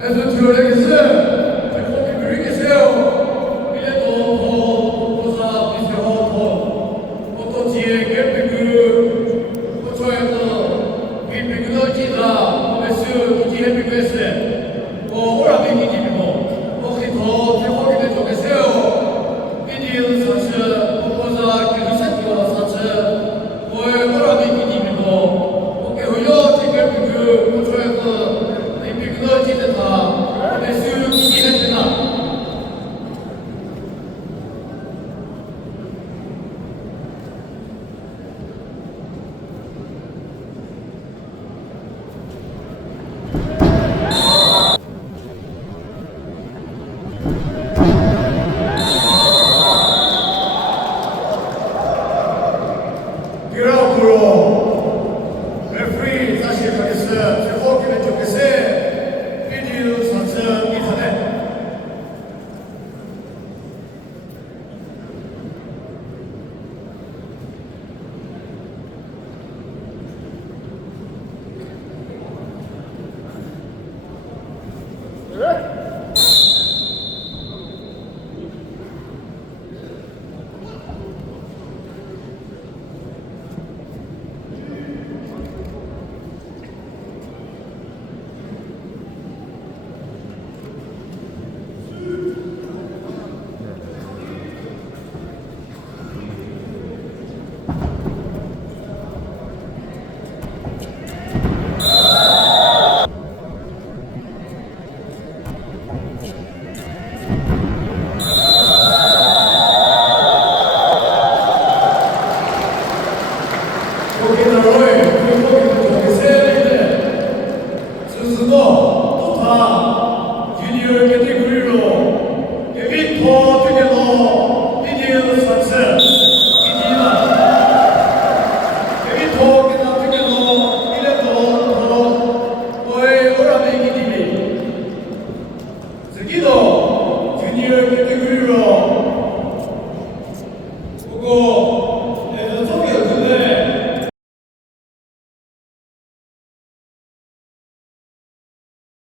에서 튀어내겠어요. 제목이 그리 계세요. Viletol Thol, 보사 Visekhol, 또 뒤에 그 고초에서 그 지다 메스 뒤에 그 오라비 기집이고 혹시 더 제목이 되겠어요. Vidil Sachu, 보사 그 사추, 오라비 기집이고 혹시 흘려 지금 그 고초에서 그 지다 메스 기집했구나. 레프리 사실 가겠어요. 제목 기분 좋겠어요. Vidil Sachu 이사네. 스스로 또 다 주니어